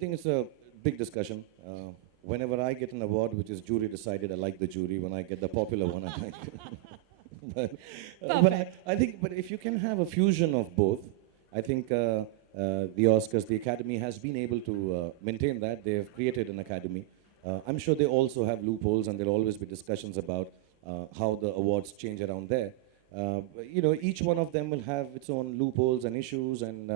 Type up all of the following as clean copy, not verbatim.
think it's a big discussion. Whenever I get an award which is jury decided, I like the jury. When I get the popular one, I like. but I think, but if you can have a fusion of both, I think the Oscars, the Academy has been able to maintain that. They have created an academy. I'm sure they also have loopholes, and there'll always be discussions about how the awards change around there. Each one of them will have its own loopholes and issues and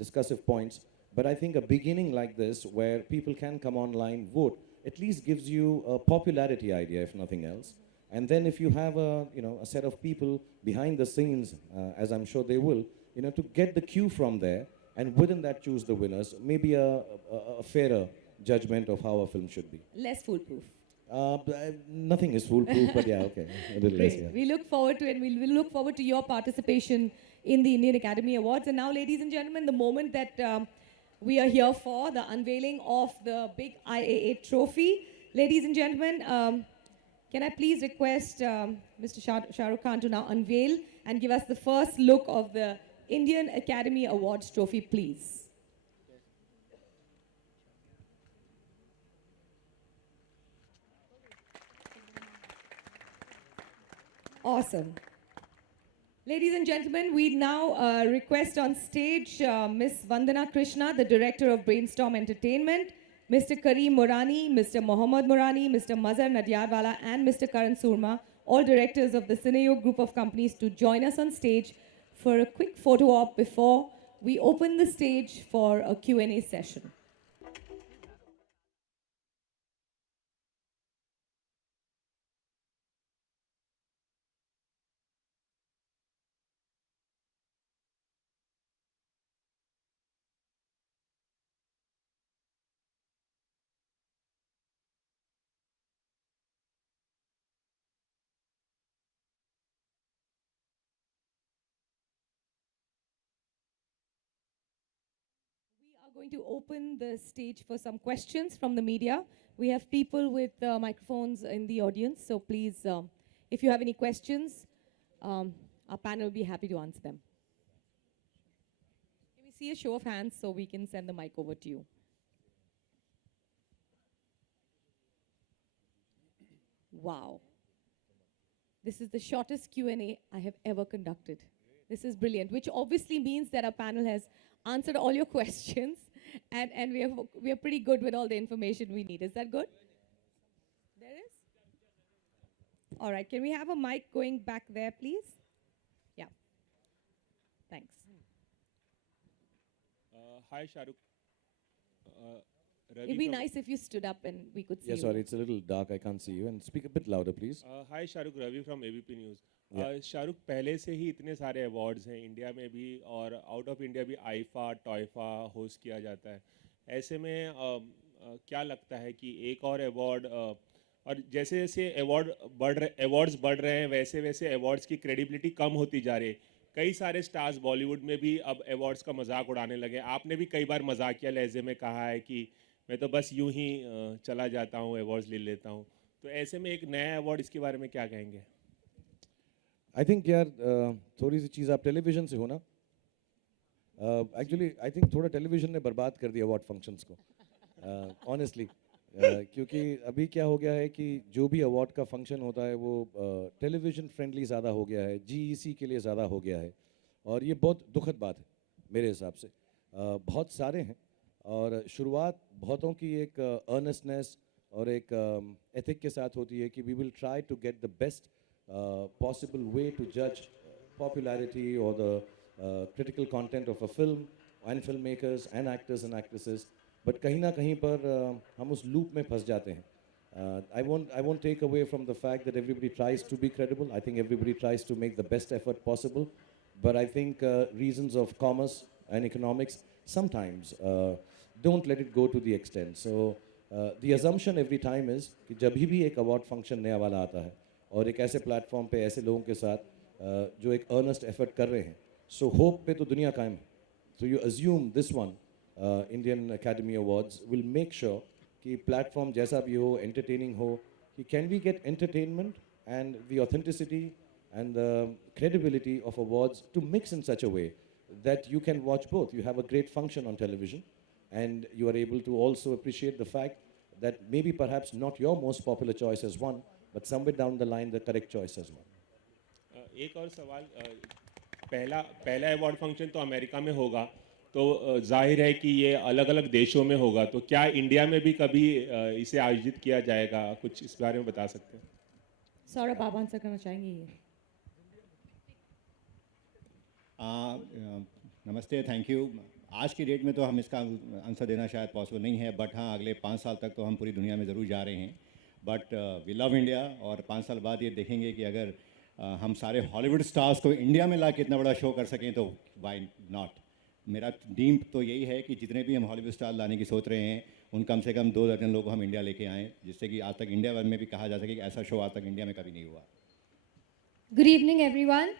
discussive points. But I think a beginning like this, where people can come online, vote, at least gives you a popularity idea, if nothing else. And then if you have a set of people behind the scenes, as I'm sure they will, to get the cue from there, and within that choose the winners, maybe a fairer judgment of how a film should be. Less foolproof. Nothing is foolproof, but yeah, okay, a little less, Great. yeah. We look forward to it. We'll look forward to your participation in the Indian Academy Awards. And now, ladies and gentlemen, the moment that we are here for, the unveiling of the big IAA trophy. Ladies and gentlemen, can I please request Mr. Shah Rukh Khan to now unveil and give us the first look of the Indian Academy Awards trophy, please. Awesome. Ladies and gentlemen, we now request on stage Ms. Vandana Krishna, the director of Brainstorm Entertainment, Mr. Kareem Morani, Mr. Mohammad Morani, Mr. Mazhar Nadyarwala, and Mr. Karan Surma, all directors of the Cineyug group of companies, to join us on stage for a quick photo op before we open the stage for a Q&A session. Going to open the stage for some questions from the media. We have people with microphones in the audience, so please, if you have any questions, our panel will be happy to answer them. Can we see a show of hands so we can send the mic over to you? Wow. This is the shortest Q&A I have ever conducted. This is brilliant, which obviously means that our panel has answered all your questions, and we are pretty good with all the information we need. Is that good? There is? All right, can we have a mic going back there, please? Yeah. Thanks. Hi, Shahrukh. It'd be nice if you stood up and we could see Yeah, you. sorry, it's a little dark, I can't see you. And speak a bit louder, please. Hi, Shahrukh. Ravi from ABP News. Yeah. Shahrukh, पहले से ही इतने सारे awards हैं India में भी, और out of India भी IIFA TOIFA host किया जाता है. ऐसे में क्या लगता है कि एक और अवार्ड, और जैसे जैसे अवार्ड्स बढ़ रहे हैं, वैसे वैसे अवार्ड्स की क्रेडिबिलिटी कम होती जा रही है. कई सारे स्टार्स बॉलीवुड में भी अब अवार्ड्स का मजाक उड़ाने लगे. आपने भी कई बार मजाकिया लहजे में कहा है कि मैं तो बस यूं ही चला जाता हूं, अवार्ड्स ले लेता हूं. तो ऐसे में एक नया अवार्ड, इसके बारे में क्या कहेंगे? आई थिंक यार थोड़ी सी चीज़ आप टेलीविजन से हो ना. एक्चुअली आई थिंक थोड़ा टेलीविजन ने बर्बाद कर दिया अवार्ड फंक्शंस को, ऑनेस्टली. क्योंकि अभी क्या हो गया है कि जो भी अवार्ड का फंक्शन होता है वो टेलीविजन फ्रेंडली ज़्यादा हो गया है, जीईसी के लिए ज़्यादा हो गया है. और ये बहुत दुखद बात है मेरे हिसाब से. बहुत सारे हैं, और शुरुआत बहुतों की एक अर्नेस्टनेस और एक एथिक के साथ होती है कि we will try to get the best possible way to judge popularity or the critical content of a film and filmmakers and actors and actresses. But कहीं ना कहीं पर हम उस loop में फंस जाते हैं. I won't take away from the fact that everybody tries to be credible. I think everybody tries to make the best effort possible. But I think reasons of commerce and economics sometimes don't let it go to the extent. So the assumption every time is कि जब भी एक award function नया वाला आता है और एक ऐसे प्लेटफॉर्म पे ऐसे लोगों के साथ जो एक अर्नेस्ट एफर्ट कर रहे हैं, सो होप पे तो दुनिया कायम है. So you assume this one Indian Academy Awards will make sure कि प्लेटफॉर्म जैसा भी हो, एंटरटेनिंग हो, कि can we get entertainment and the authenticity and the credibility of awards to mix in such a way that you can watch both. You have a great function on television, and you are able to also appreciate the fact that maybe perhaps not your most popular choice has won, but somewhere down the line the correct choice has won. एक और सवाल, पहला पहला award function तो America में होगा, तो जाहिर है कि ये अलग अलग देशों में होगा, तो क्या इंडिया में भी कभी इसे आयोजित किया जाएगा? कुछ इस बारे में बता सकते हैं? सौरभ, आप आंसर करना चाहेंगे ये? नमस्ते, थैंक यू। आज की डेट में तो हम इसका आंसर देना शायद पॉसिबल नहीं है, बट हाँ, अगले 5 साल तक तो हम पूरी दुनिया में ज़रूर जा रहे हैं। बट वी लव इंडिया, और 5 साल बाद ये देखेंगे कि अगर हम सारे हॉलीवुड स्टार्स को इंडिया में ला के इतना बड़ा शो कर सकें तो वाई नॉट। मेरा ड्रीम तो यही है कि जितने भी हम हॉलीवुड स्टार लाने की सोच रहे हैं, उन कम से कम 2 दर्जन लोग को हम इंडिया लेके आएँ, जिससे कि आज तक इंडिया भर में भी कहा जा सके कि ऐसा शो आज तक इंडिया में कभी नहीं हुआ। Good evening, everyone.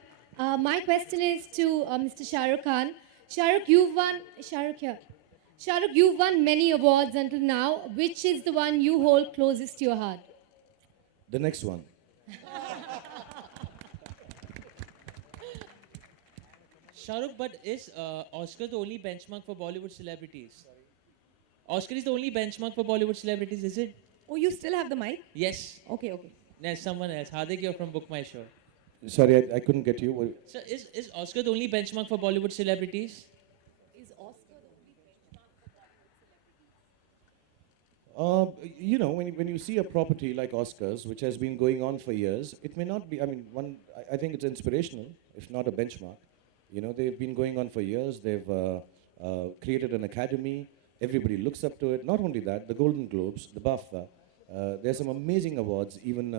My question is to Mr. Shah Rukh Khan. Shah Rukh, you've won. Shah Rukh here. Shah Rukh, you've won many awards until now. Which is the one you hold closest to your heart? The next one. Shahrukh, but is Oscar the only benchmark for Bollywood celebrities? Oscar is the only benchmark for Bollywood celebrities, is it? Oh, you still have the mic? Yes. Okay, okay. There's someone else. Hardik, you're from Book My Show. Sorry, I couldn't get you. So is Oscar the only benchmark for Bollywood celebrities? You know, when you see a property like Oscars, which has been going on for years, it may not be, I mean, I think it's inspirational, if not a benchmark. You know, they've been going on for years. They've created an academy. Everybody looks up to it. Not only that, the Golden Globes, the BAFTA, there's some amazing awards, even,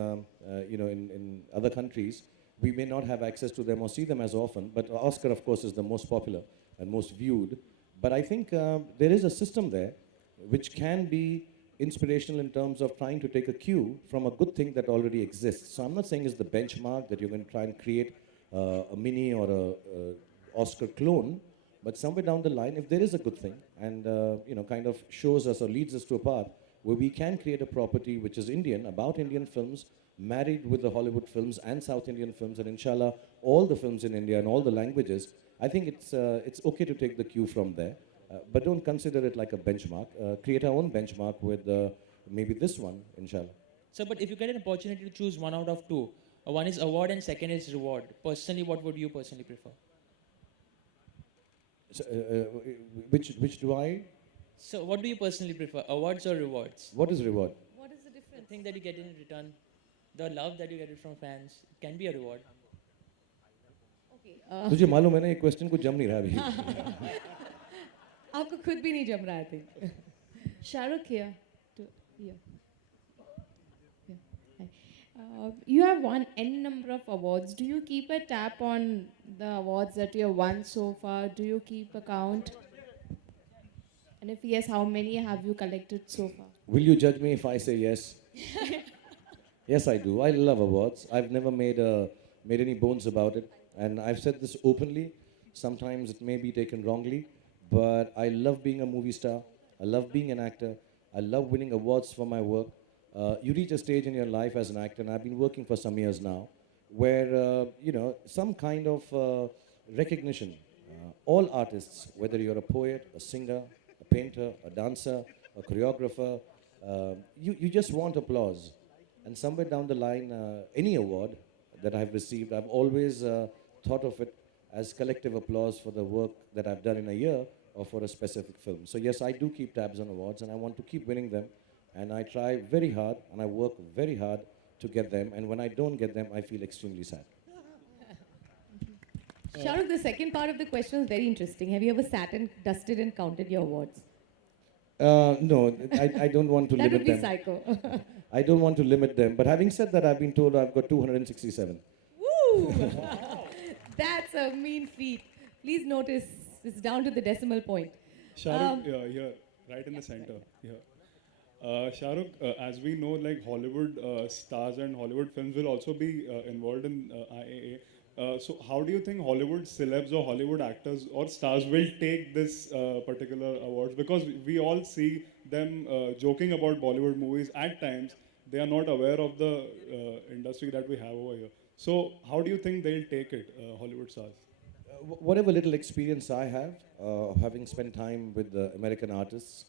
you know, in other countries. We may not have access to them or see them as often, but Oscar, of course, is the most popular and most viewed. But I think there is a system there which can be inspirational in terms of trying to take a cue from a good thing that already exists. So I'm not saying it's the benchmark that you're going to try and create a mini or a Oscar clone, but somewhere down the line, if there is a good thing and you know, kind of shows us or leads us to a path where we can create a property which is Indian, about Indian films, married with the Hollywood films and South Indian films, and inshallah, all the films in India and all the languages, I think it's okay to take the cue from there. But don't consider it like a benchmark. Create our own benchmark with maybe this one, inshallah. So, but if you get an opportunity to choose one out of two, one is award and second is reward. Personally, what would you personally prefer? So, which do I? So, what do you personally prefer, awards or rewards? What is reward? What is the difference? The thing that you get in return, the love that you get it from fans, it can be a reward. Okay. तुझे मालूम है ना ये question को जम नहीं रहा अभी. आपको खुद भी नहीं जम रहा है, I think. Shah Rukh here. Here. Yeah. Hi. You have won n number of awards. Do you keep a tab on the awards that you have won so far? Do you keep a count? And if yes, how many have you collected so far? Will you judge me if I say yes? Yes, I do. I love awards. I've never made any bones about it, and I've said this openly. Sometimes it may be taken wrongly, but I love being a movie star. I love being an actor. I love winning awards for my work. You reach a stage in your life as an actor, and I've been working for some years now, where you know, some kind of recognition. All artists, whether you're a poet, a singer, a painter, a dancer, a choreographer, you just want applause. And somewhere down the line, any award that I've received, I've always thought of it as collective applause for the work that I've done in a year or for a specific film. So yes, I do keep tabs on awards, and I want to keep winning them. And I try very hard, and I work very hard to get them. And when I don't get them, I feel extremely sad. Shah Rukh, the second part of the question is very interesting. Have you ever sat and dusted and counted your awards? No, I don't want to That limit would be them. psycho. I don't want to limit them. But having said that, I've been told I've got 267. Woo! That's a mean feat. Please notice it's down to the decimal point. Shahrukh, here, right in the center. Here. Shahrukh, as we know, like Hollywood stars and Hollywood films will also be involved in IAA. So how do you think Hollywood celebs or Hollywood actors or stars will take this particular awards? Because we all see them joking about Bollywood movies at times. They are not aware of the industry that we have over here. So how do you think they'll take it, Hollywood stars? whatever little experience I have, having spent time with the American artists,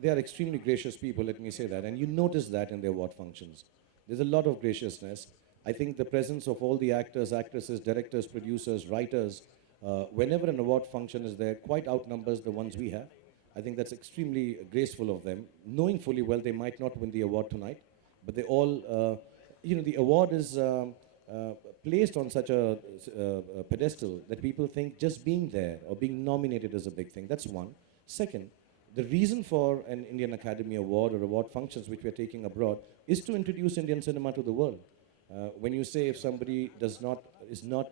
they are extremely gracious people, let me say that. And you notice that in their award functions. There's a lot of graciousness. I think the presence of all the actors, actresses, directors, producers, writers, whenever an award function is there, quite outnumbers the ones we have. I think that's extremely graceful of them, knowing fully well they might not win the award tonight, but they all, the award is placed on such a pedestal that people think just being there or being nominated is a big thing. That's one. Second, the reason for an Indian Academy Award or award functions which we are taking abroad is to introduce Indian cinema to the world. When you say if somebody is not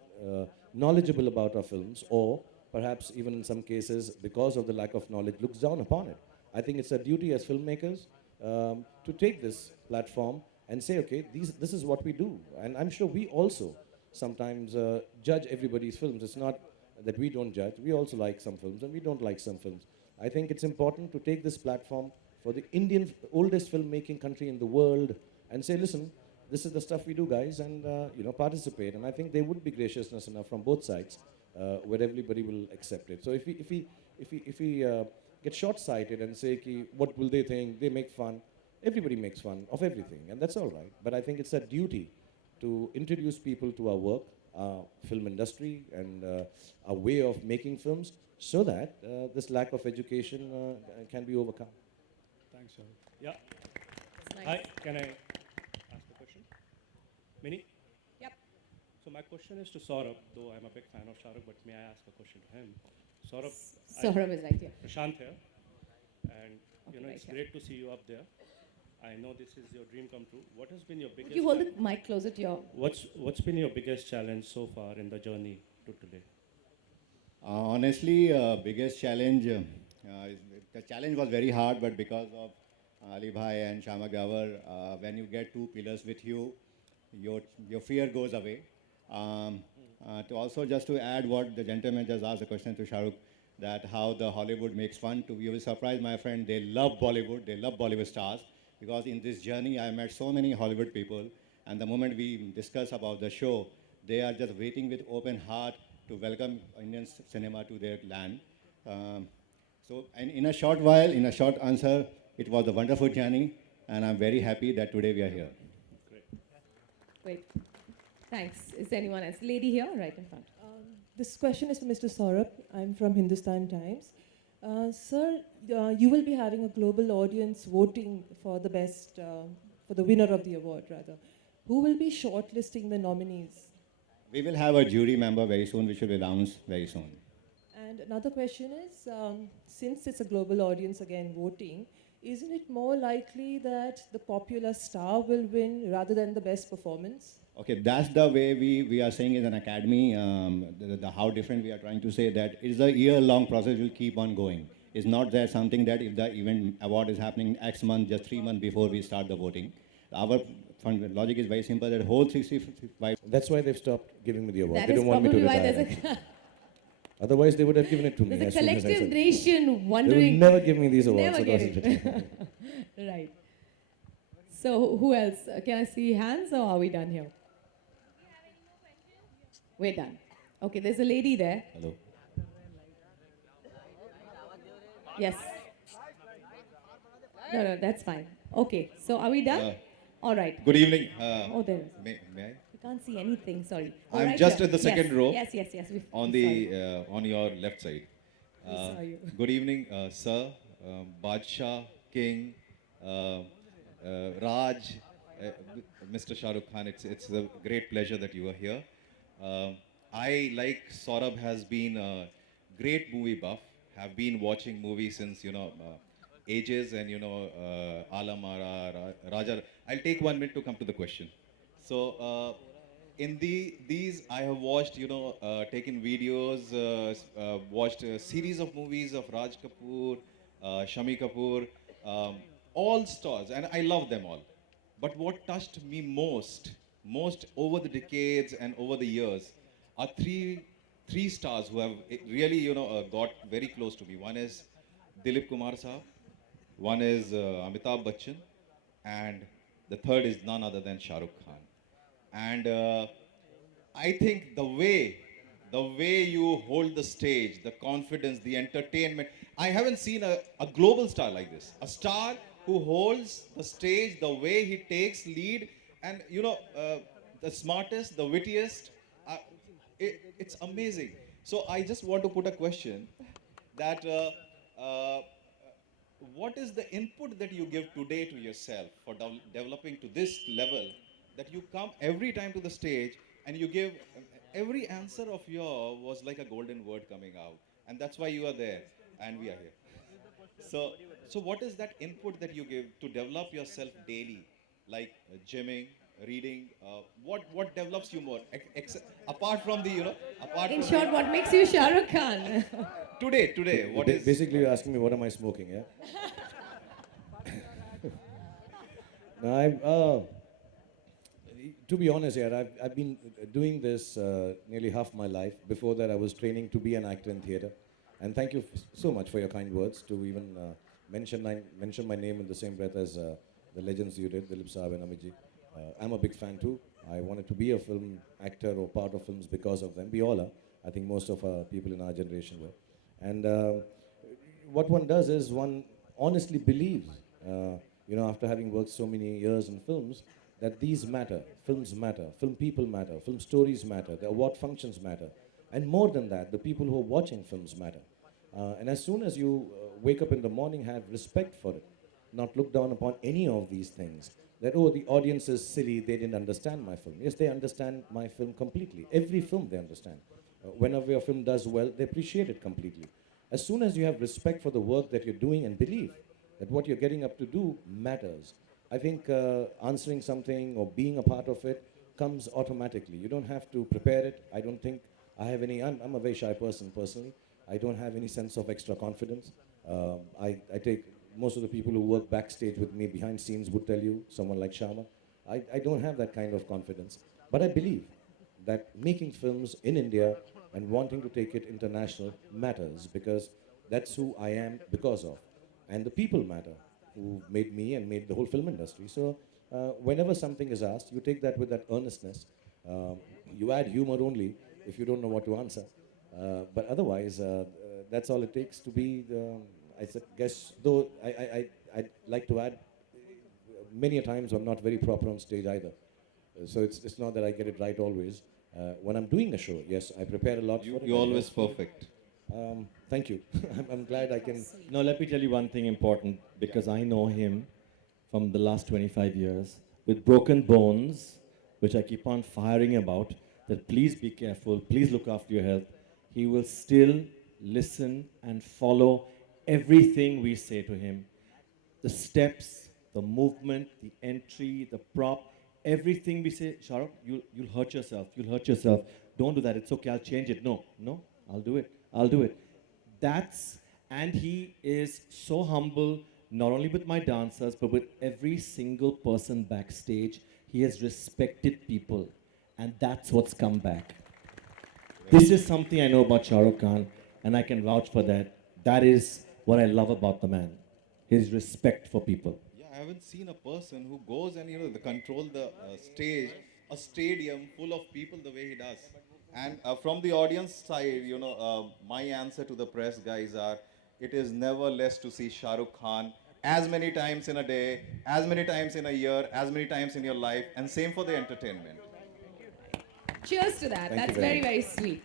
knowledgeable about our films, or perhaps even in some cases because of the lack of knowledge looks down upon it, I think it's a duty as filmmakers to take this platform and say, okay, this is what we do. And I'm sure we also sometimes judge everybody's films. It's not that we don't judge. We also like some films and we don't like some films. I think it's important to take this platform for the oldest filmmaking country in the world and say, listen, this is the stuff we do, guys, and participate. And I think there would be graciousness enough from both sides where everybody will accept it. So if we get short-sighted and say, ki, what will they think? They make fun. Everybody makes fun of everything, and that's all right. But I think it's a duty to introduce people to our work, our film industry, and our way of making films, so that this lack of education can be overcome. Thanks, Shahrukh. Yeah. Nice. Hi, can I ask a question? Mini? Yep. So my question is to Saurabh, though I'm a big fan of Shahrukh, but may I ask a question to him? Saurabh, Saurabh is right here. Prashant here, and right it's here. great to see you up there. I know this is your dream come true. What has been your Would biggest? you hold the mic closer to your... What's been your biggest challenge so far in the journey to today? Honestly, biggest challenge, the challenge was very hard, but because of Ali Bhai and Shama Gawar, when you get two pillars with you, your fear goes away. To also just to add what the gentleman just asked a question to Shahrukh, that how the Hollywood makes fun. You will surprise my friend, they love Bollywood, they love Bollywood stars, because in this journey I met so many Hollywood people, and the moment we discuss about the show, they are just waiting with open heart to welcome Indian cinema to their land. So in a short while, in a short answer, it was a wonderful journey, and I'm very happy that today we are here. Wait. Thanks. Is there anyone else? Lady here, right in front. This question is for Mr. Saurabh. I'm from Hindustan Times. Sir, you will be having a global audience voting for the best, for the winner of the award, rather. Who will be shortlisting the nominees? We will have a jury member very soon, which will be announced very soon. And another question is, since it's a global audience again voting, isn't it more likely that the popular star will win rather than the best performance? Okay, that's the way we are saying as an academy, how different we are trying to say that it is a year-long process, will keep on going. It's not that something that if the event award is happening X month, just 3 months before we start the voting. Our logic is very simple, that whole 65... That's why they've stopped giving me the award. That They is don't want me to probably why retire. there's a, Otherwise, they would have given it to me. there's a as soon as I collective said. nation They will wondering. never give me these awards. Never so get that's it. Right. So who else? Can I see hands, or are we done here? We're done. Okay, there's a lady there. Hello. Yes. No, that's fine. Okay, so are we done? All right. Good evening. Oh, there is. May I? We can't see anything, sorry. Oh, I'm right just here. at the second Yes, row. Yes. We On saw the you. on your left side. We saw you. Good evening, sir, Badshah, King, Raj, Mr. Shah Rukh Khan. It's a great pleasure that you are here. I, like Saurabh, has been a great movie buff. Have been watching movies since ages, and Alam Ara, Raja. I'll take 1 minute to come to the question. So in these I have watched, taken videos, watched a series of movies of Raj Kapoor, Shami Kapoor, all stars, and I love them all. But what touched me most over the decades and over the years are three stars who have really, got very close to me. One is Dilip Kumar Saab, one is Amitabh Bachchan, and the third is none other than Shah Rukh Khan. And I think the way the way you hold the stage, the confidence, the entertainment. I haven't seen a global star like this. A star who holds the stage, the way he takes lead, and the smartest, the wittiest. Uh, it's amazing. So I just want to put a question that what is the input that you give today to yourself for developing to this level that you come every time to the stage and you give every answer of your was like a golden word coming out, and that's why you are there and we are here. So what is that input that you give to develop yourself daily, like gymming, reading? What develops you more? Apart from the apart In from short, what makes you Shah Rukh Khan? today, what is Basically, you're asking me what am I smoking, yeah? No, to be honest, yeah, I've been doing this nearly half my life. Before that, I was training to be an actor in theatre. And thank you so much for your kind words to even mention my name in the same breath as the legends you did, Dilip Saab and Amit ji. I'm a big fan too. I wanted to be a film actor or part of films because of them. We all are. I think most of our people in our generation were. And what one does is one honestly believes, after having worked so many years in films, that these matter, films matter, film people matter, film stories matter, the award functions matter. And more than that, the people who are watching films matter. And as soon as you wake up in the morning, have respect for it, not look down upon any of these things. That, oh, the audience is silly, they didn't understand my film. Yes, they understand my film completely. Every film they understand. Whenever your film does well, they appreciate it completely. As soon as you have respect for the work that you're doing and believe that what you're getting up to do matters, I think answering something or being a part of it comes automatically. You don't have to prepare it. I don't think I have any, I'm a very shy person personally. I don't have any sense of extra confidence. I take, most of the people who work backstage with me behind scenes would tell you, someone like Sharma, I don't have that kind of confidence. But I believe that making films in India and wanting to take it international matters, because that's who I am because of. And the people matter who made me and made the whole film industry. So whenever something is asked, you take that with that earnestness. You add humor only if you don't know what to answer. But otherwise, that's all it takes to be, guess, though I'd like to add, many a times I'm not very proper on stage either. So it's not that I get it right always. When I'm doing a show, yes, I prepare a lot for it. you're always perfect? Thank you. I'm glad I can. No, let me tell you one thing important, because I know him from the last 25 years with broken bones, which I keep on firing about, that please be careful, please look after your health. He will still listen and follow everything we say to him. The steps, the movement, the entry, the prop, everything we say, Shahrukh, you'll hurt yourself, you'll hurt yourself. Don't do that, it's okay, I'll change it. No, I'll do it. And he is so humble, not only with my dancers, but with every single person backstage. He has respected people, and that's what's come back. This is something I know about Shah Rukh Khan, and I can vouch for that. That is what I love about the man, his respect for people. Yeah, I haven't seen a person who goes and control the stage, a stadium full of people the way he does. And from the audience side, my answer to the press guys are, it is never less to see Shah Rukh Khan as many times in a day, as many times in a year, as many times in your life, and same for the entertainment. Cheers to that. Thank you That's very very, very sweet.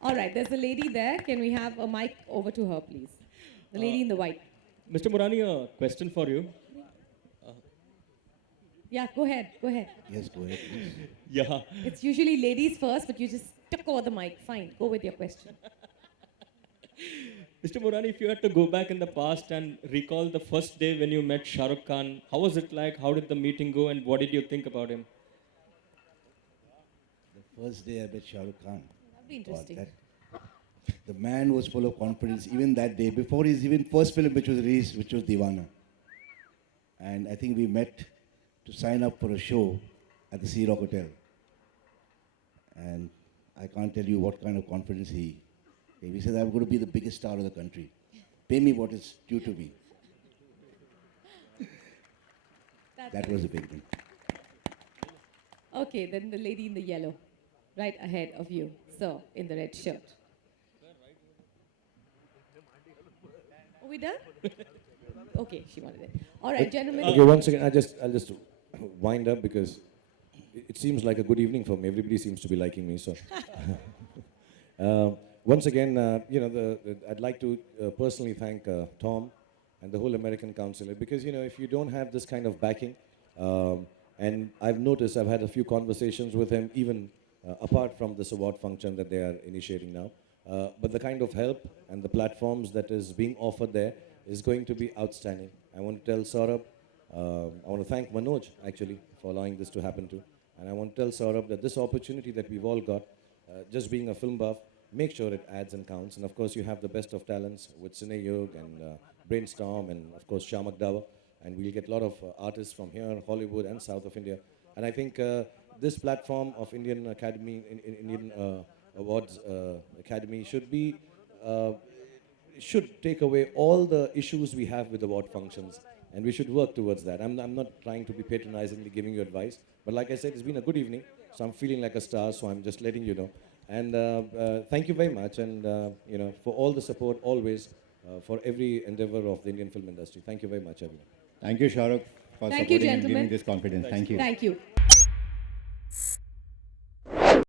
All right, there's a lady there. Can we have a mic over to her, please? The lady in the white. Mr. Murani, a question for you. Yeah, go ahead. Yes, go ahead, please. Yeah. It's usually ladies first, but you just took over the mic. Fine, go with your question. Mr. Murani, if you had to go back in the past and recall the first day when you met Shah Rukh Khan, how was it like? How did the meeting go, and what did you think about him? The first day I met Shah Rukh Khan. That'd be interesting. The man was full of confidence even that day, before his even first film which was released, which was Deewana. And I think we met to sign up for a show at the Sea Rock Hotel. And I can't tell you what kind of confidence he gave. He said, I'm going to be the biggest star of the country. Pay me what is due to me. That was a big thing. Okay, then the lady in the yellow, right ahead of you. sir in the red shirt. Are we done? Okay, she wanted it. All right, gentlemen. Okay, once again, I'll just wind up because it seems like a good evening for me. Everybody seems to be liking me, so. Once again, I'd like to personally thank Tom and the whole American Council because, if you don't have this kind of backing, and I've noticed, I've had a few conversations with him, even apart from this award function that they are initiating now. But the kind of help and the platforms that is being offered there is going to be outstanding. I want to tell Saurabh, I want to thank Manoj actually for allowing this to happen too. And I want to tell Saurabh that this opportunity that we've all got, just being a film buff, make sure it adds and counts. And of course, you have the best of talents with Cine Yog and Brainstorm and of course Shamak Dawa. And we'll get a lot of artists from here, Hollywood and South of India. And I think this platform of Indian Academy, Indian Awards Academy should take away all the issues we have with award functions. And we should work towards that. I'm not trying to be patronizingly giving you advice. But like I said, it's been a good evening. So I'm feeling like a star, so I'm just letting you know. And thank you very much. And, for all the support always for every endeavor of the Indian film industry. Thank you very much, everyone. Thank you, Shahrukh, for Thank you, supporting and gentlemen. giving this confidence. Thank you. Thank you.